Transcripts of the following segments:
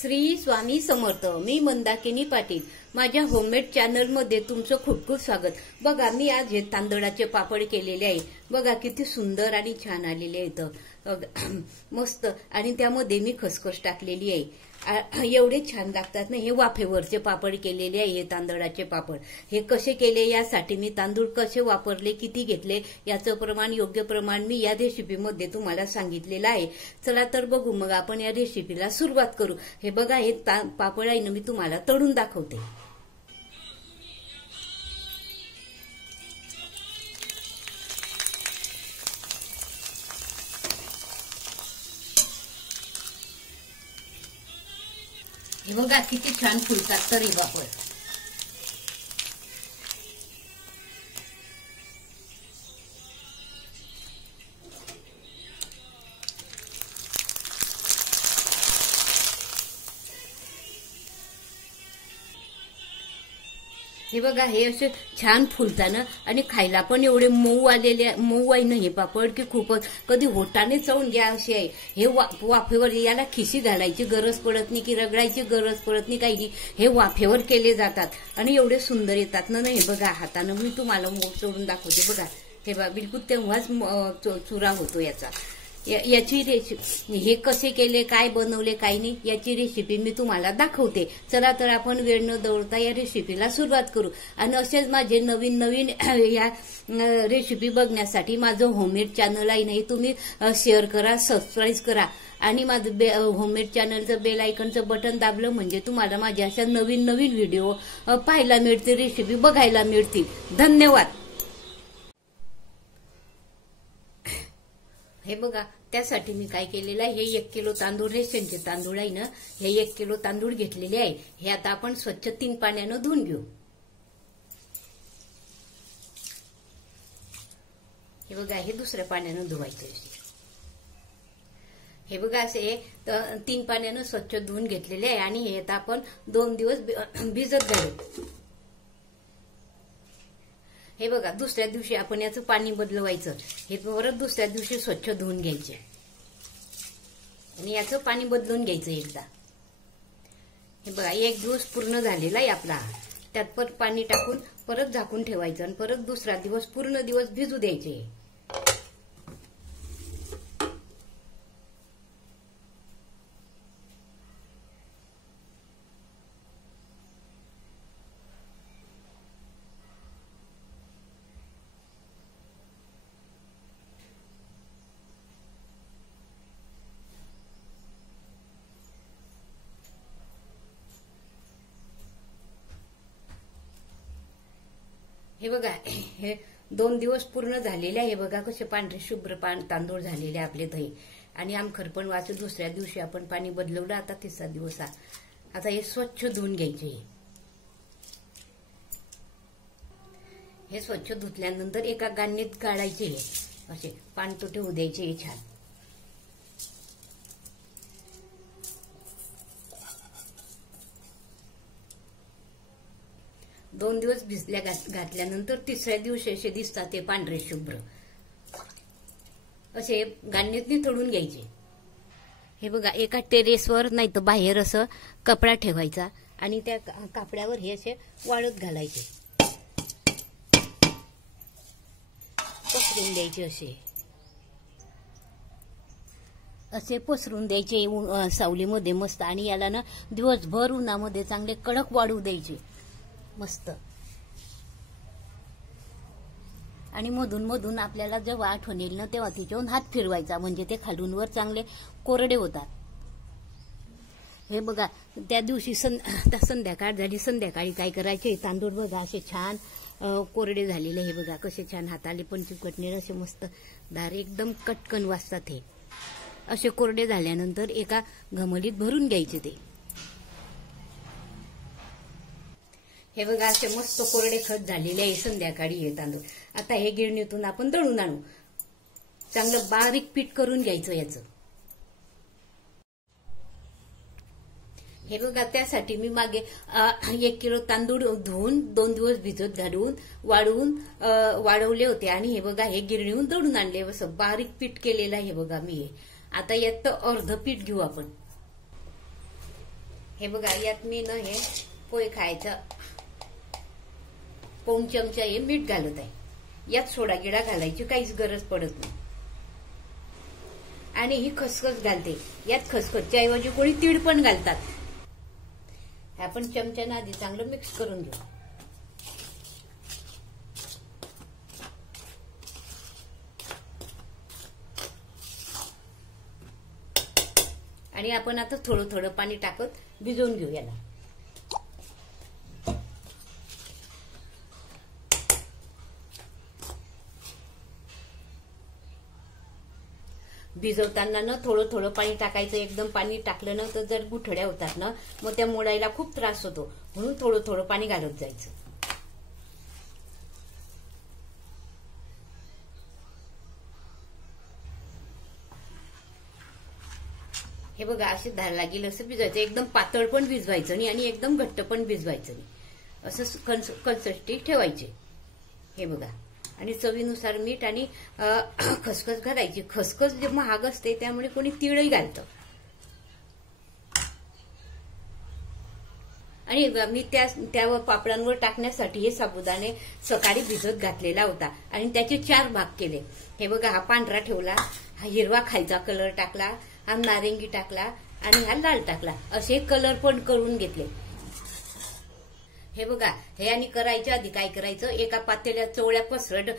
श्री स्वामी समर्थ. मी मंदाकिनी पाटील. माझ्या homemade channel मध्ये तुमचं खूप खूप स्वागत. बघा, मी आज हे तांदळाचे पापड केलेले आहे. बघा किती सुंदर आणि छान आलेले आहेत, मस्त. आणि त्यामध्ये मी खसखस टाकलेली आहे. एवढे छान लागतात ना. हे वाफेवरचे पापड केलेले आहे. हे तांदळाचे पापड हे कसे केले, यासाठी मी तांदूळ कसे वापरले, किती घेतले, याचं प्रमाण, योग्य प्रमाण मी या रेसिपीमध्ये तुम्हाला सांगितलेलं आहे. चला तर बघू, मग आपण या रेसिपीला सुरुवात करू. हे बघा, हे पापड आहे ना, मी तुम्हाला तळून दाखवते. हे बघा किती छान फुलतात तरी पापड. हे बघा, हे असे छान फुलताना आणि खायला पण एवढे मऊ मऊ आहे ना हे पापड, की खूपच. कधी होटाने चवून घ्या असे आहे. हे वाफेवर, याला खिशी घालायची गरज पडत नाही, की रगडायची गरज पडत नाही, काही नाही. हे वाफेवर केले जातात आणि एवढे सुंदर येतात ना. हे बघा, हातानं मी तुम्हाला चोडून दाखवते. बघा, हे बघा, बिलकुल तेव्हाच चुरा होतो याचा. याची रेसिपी, हे कसे केले, काय बनवले, काही नाही, याची रेसिपी मी तुम्हाला दाखवते. चला तर आपण वेळ न दवडता या रेसिपीला सुरुवात करू. आणि असेच माझे नवीन नवीन या रेसिपी बघण्यासाठी माझं होममेड चॅनल आहे नाही, तुम्ही शेअर करा, सबस्क्राईब करा. आणि माझं होममेड चॅनलचं बेल आयकॉनचं बटन दाबलं म्हणजे तुम्हाला माझ्या अशा नवीन नवीन व्हिडिओ पाहायला मिळतील, रेसिपी बघायला मिळतील. धन्यवाद. हे बघा, त्यासाठी मी काय केलेलं आहे, हे 1 किलो तांदूळ, रेशनचे तांदूळ आहे ना, हे 1 किलो तांदूळ घेतलेले आहे. हे आता आपण स्वच्छ 3 पाण्यानं धुवून घेऊ. हे बघा, हे दुसऱ्या पाण्यानं धुवायचं. हे बघा, असे 3 पाण्यानं स्वच्छ धुवून घेतलेले आहे. आणि हे आता आपण 2 दिवस भिजत घालू. हे बघा, दुसऱ्या दिवशी आपण याचं पाणी बदलवायचं. हे परत दुसऱ्या दिवशी स्वच्छ धुवून घ्यायचे आणि याचं पाणी बदलून घ्यायचं एकदा. हे बघा, 1 दिवस पूर्ण झालेला आहे आपला. त्यात परत पाणी टाकून परत झाकून ठेवायचं आणि परत दुसरा दिवस, पूर्ण दिवस भिजू द्यायचे. हे बघा, हे 2 दिवस पूर्ण झालेले आहे. हे बघा कसे पांढरे शुभ्र तांदूळ झालेले आपले दही. आणि आमखर पण वाचून दुसऱ्या दिवशी आपण पाणी बदलवलं. आता 3रा दिवस. आता हे स्वच्छ धुवून घ्यायचे. हे स्वच्छ धुतल्यानंतर एका गाळणीत गाळायचे. असे पाणतोटे होऊ द्यायचे. हे छान. दोन दिवस भिजल्या घातल्यानंतर 3ऱ्या दिवशी असे दिसतात ते पांढरे शुभ्र. असे गाळणीतनी तळून घ्यायचे. हे बघा, एका टेरेसवर नाही तर बाहेर असं कपडा ठेवायचा आणि त्या कापड्यावर हे असे वाळत घालायचे, पसरून द्यायचे. असे पसरून द्यायचे सावलीमध्ये मस्त. आणि याला ना दिवसभर उन्हामध्ये चांगले कडक वाळू द्यायचे मस्त. आणि मधून मधून आपल्याला जेव्हा आठवण येईल ना, तेव्हा तिच्यावरून हात फिरवायचा, म्हणजे ते खालून वर चांगले कोरडे होतात. हे बघा, त्या दिवशी संध्याकाळ झाली. संध्याकाळी काय करायचे, तांदूळ बघा असे छान कोरडे झालेले. हे बघा कसे छान हाताले पण चिकटणे, असे मस्त दार एकदम कटकन वाजतात. हे असे कोरडे झाल्यानंतर एका घमलीत भरून घ्यायचे ते. हे बघा, असे मस्त कोरडे खत झालेले आहे संध्याकाळी हे तांदूळ. आता हे गिरणीतून आपण दळून आणू. चांगलं बारीक पीठ करून घ्यायचं याचं. हे बघा, त्यासाठी मी मागे 1 किलो तांदूळ धुवून 2 दिवस भिजत घालून वाळवले होते. आणि हे बघा, हे गिरणीहून दळून आणले. असं बारीक पीठ केलेलं आहे. हे बघा मी. आता यात अर्ध पीठ घेऊ आपण. हे बघा, यात मी ना हे पोहे खायचं पाऊण चमचा हे मीठ घालत आहे. यात सोडा गिडा घालायची काहीच गरज पडत नाही. आणि ही खसखस घालते. यात खसखसच्या ऐवजी कोणी तीळ पण घालतात. आपण चमच्यानं आधी चांगलं मिक्स करून घेऊ. आणि आपण आता थोडं थोडं पाणी टाकत भिजवून घेऊ याला. भिजवताना ना थोडं थोडं पाणी टाकायचं. एकदम पाणी टाकलं ना तर जर गुठळ्या होतात ना मग त्या मोडायला खूप त्रास होतो. म्हणून थोडं थोडं पाणी घालत जायचं. हे बघा, असे धार लागेल असं भिजवायचं. एकदम पातळ पण भिजवायचं नाही आणि एकदम घट्ट पण भिजवायचं नाही. असं कन्सिस्टन्सी ठेवायचे. हे बघा, आणि चवीनुसार मीठ आणि खसखस घालायची. खसखस जे महाग असते त्यामुळे कोणी तीळही घालतं. आणि मी त्या पापडांवर टाकण्यासाठी हे साबुदाणे सकाळी भिजत घातलेला होता आणि त्याचे 4 भाग केले. हे बघा, हा पांढरा ठेवला, हा हिरवा खायचा कलर टाकला, हा नारंगी टाकला आणि हा लाल टाकला. असे कलर पण करून घेतले. हे बघा, हे आणि करायच्या आधी काय करायचं, एका पातेल्यात चवळ्या पसरट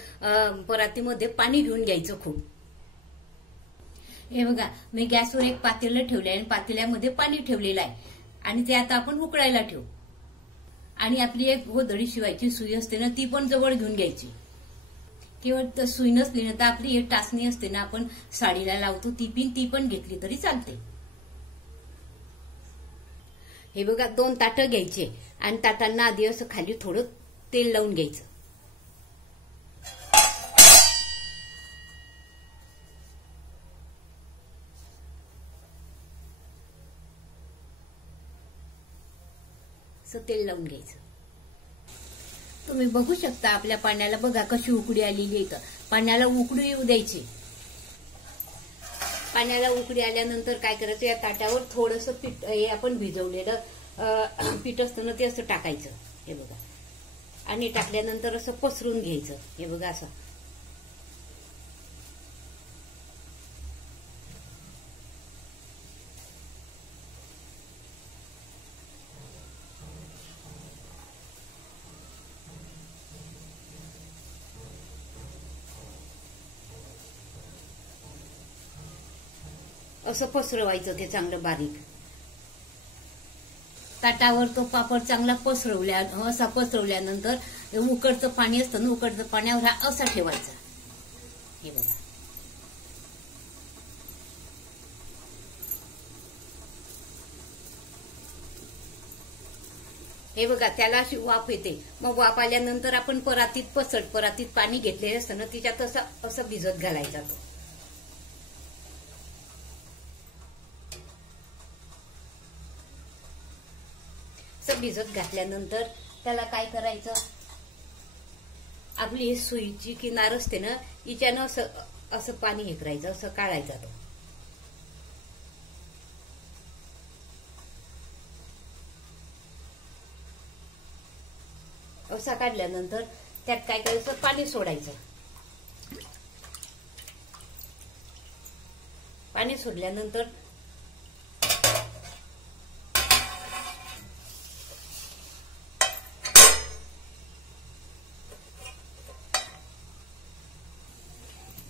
परातीमध्ये पाणी घेऊन घ्यायचं खूप. हे बघा, मी गॅसवर एक पातेलं ठेवलं आणि पातेल्यामध्ये पाणी ठेवलेलं आहे आणि ते आता आपण उकळायला ठेवू. आणि आपली एक गोधडी शिवायची सुई असते ना ती पण जवळ घेऊन घ्यायची. केवळ सुई नसली ना तर आपली एक टाचणी असते ना आपण साडीला लावतो ती पण घेतली तरी चालते. हे बघा, 2 ताटं घ्यायचे आणि ताटांना आधी असं खाली थोडं तेल लावून घ्यायचं. असं तेल लावून घ्यायचं. तुम्ही बघू शकता आपल्या पाण्याला बघा कशी उकडी आलेली आहे. पाण्याला उकडी येऊ द्यायची. पाण्याला उकडी आल्यानंतर काय करायचं, या ताटावर थोडंसं पीठ, हे आपण भिजवलेलं पीठ असतं ना ते असं टाकायचं. हे बघा, आणि टाकल्यानंतर असं पसरून घ्यायचं. हे बघा, असं असं पसरवायचं ते चांगलं बारीक. ताटावर तो पापड चांगला असा पसरवल्यानंतर उकडचं पाणी असतं ना, उकडचं पाण्यावर हा असा ठेवायचा. हे बघा, हे बघा, त्याला अशी वाफ येते. मग वाफ आल्यानंतर आपण परातीत पाणी घेतलेलं असतं ना तिच्यात असं भिजत घालायचा. तो भिजत घातल्यानंतर त्याला काय करायचं, आपली सुईची किनार असते ना हिच्यानं असं पाणी हे करायचं, असं काढायचा. तो असा काढल्यानंतर त्यात काय करायचं, पाणी सोडायचं. पाणी सोडल्यानंतर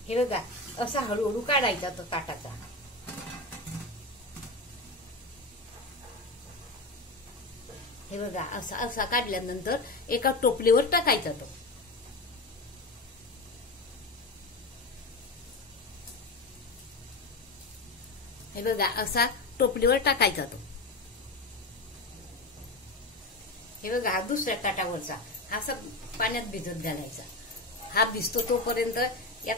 हे बघा, असा हळूहळू काढायचा तो ताटाचा. हे बघा, असा काढल्यानंतर एका टोपलीवर टाकायचा तो. हे बघा, असा टोपलीवर टाकायचा तो. हे बघा, हा दुसऱ्या ताटावरचा हा असा पाण्यात भिजत घालायचा. हा भिजतो तोपर्यंत या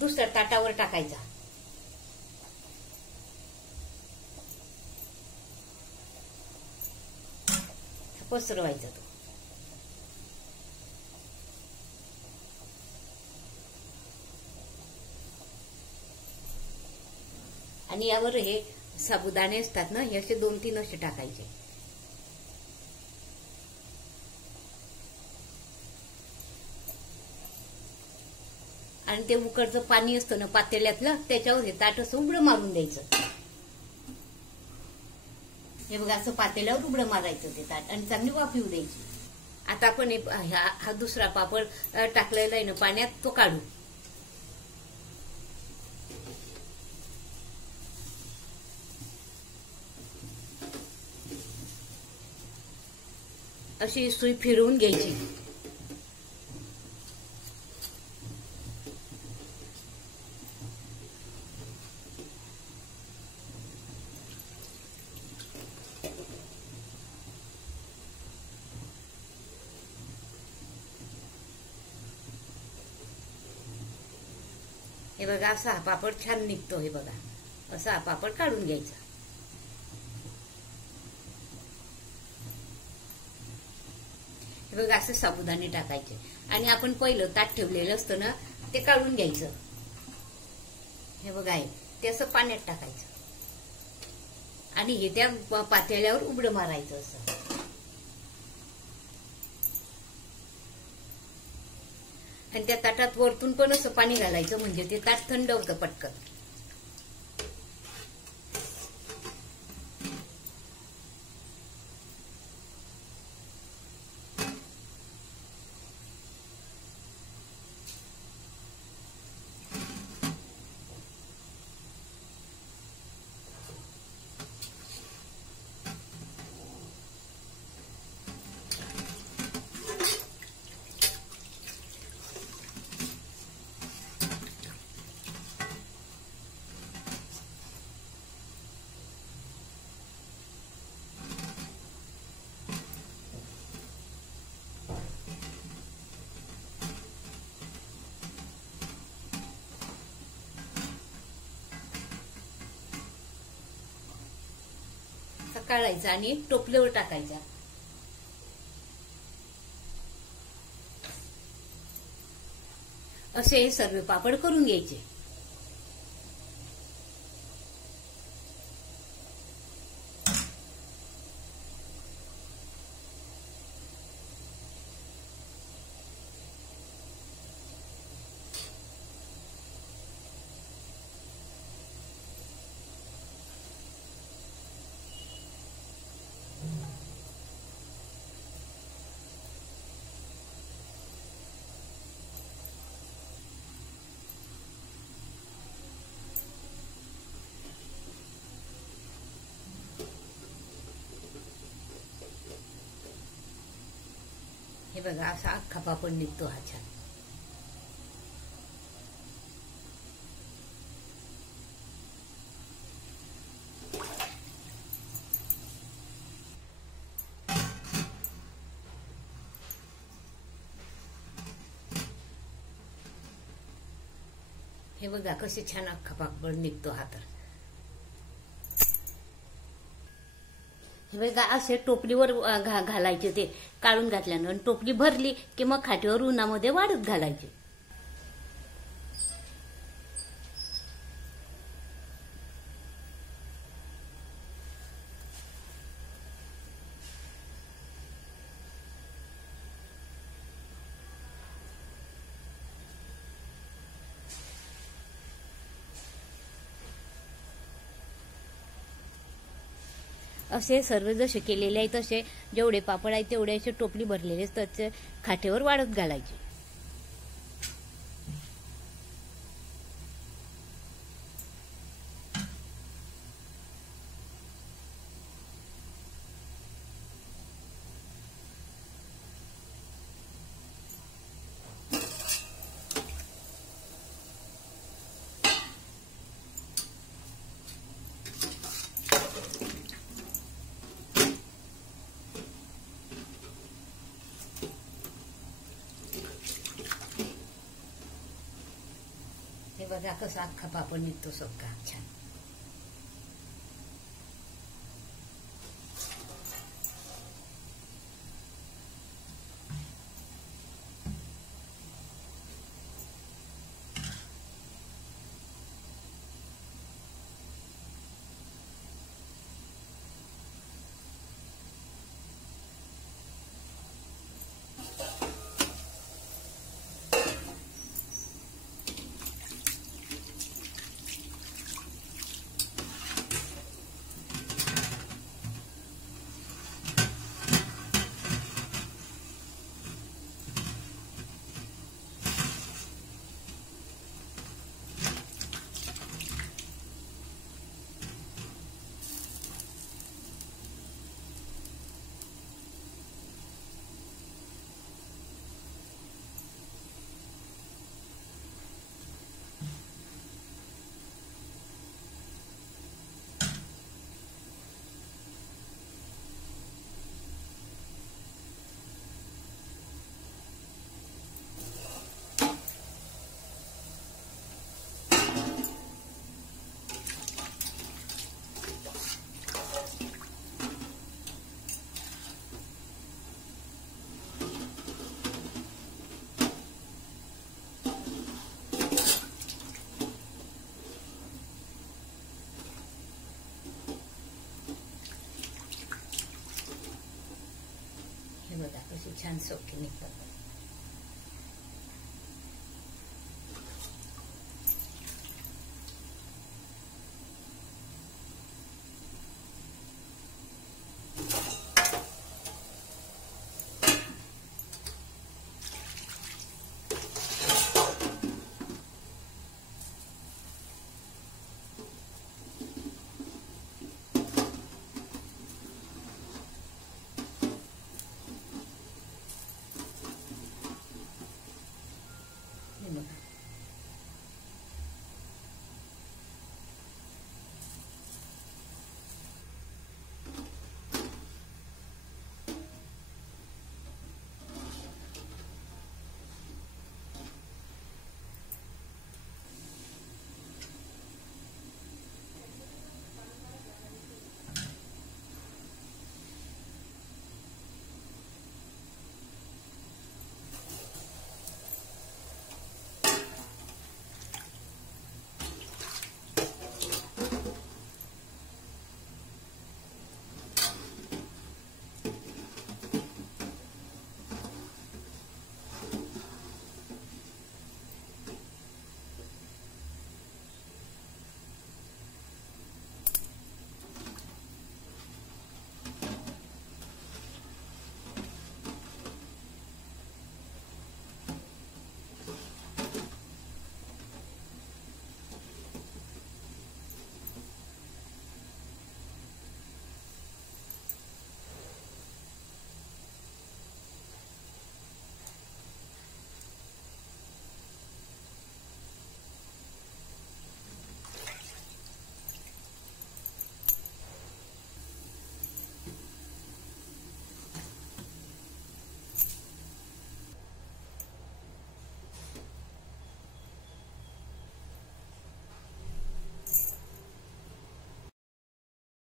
दुसऱ्या ताटावर टाकायचा. पसरवायचा तो. आणि यावर हे साबुदाणे असतात ना, हे असे 2-3 असे टाकायचे. आणि ते उकडचं पाणी असतं ना पातेल्यातलं, त्याच्यावर हे ताट असं उघडं मारून द्यायचं. हे बघा, असं पातेल्यावर उघडं मारायचं ते ताट आणि चांगली वाफ येऊ द्यायची. आता आपण हा दुसरा पापड टाकलेला आहे ना पाण्यात, तो काढू. अशी सुई फिरवून घ्यायची. हे बघा, असा हा पापड छान निघतो. हे बघा, असा हा पापड काढून घ्यायचा. हे बघा, असं साबुदाणे टाकायचे आणि आपण पहिलं ताट ठेवलेलं असतं ना, ते काढून घ्यायचं. हे बघा, ते असं पाण्यात टाकायचं आणि हे त्या पातेल्यावर उघडं मारायचं असं. आणि त्या ताटात वरतून पण असं पाणी घालायचं, म्हणजे ते ताट थंड होतं पटकन. काढायचा आणि टोपल्यावर टाकायचा. असे सर्व पापड करून घ्यायचे. हे बघा, असा अख्खा पापड निघतो हा छान. हे बघा, कसे छान अख्खा पापड निघतो हा. तर हे बघा, असे टोपलीवर घालायचे ते काढून घातल्यानं. टोपली भरली की मग खाटीवर उन्हामध्ये वाळत घालायचे. असे सर्व जसे केलेले आहेत तसे जेवढे पापड आहेत तेवढे असे टोपली भरलेले असतात, खाटेवर वाळत घालायचे. हे बघा, कसा अख्खा पापड निघतो सगळा छान. छान सौख्य निघतात.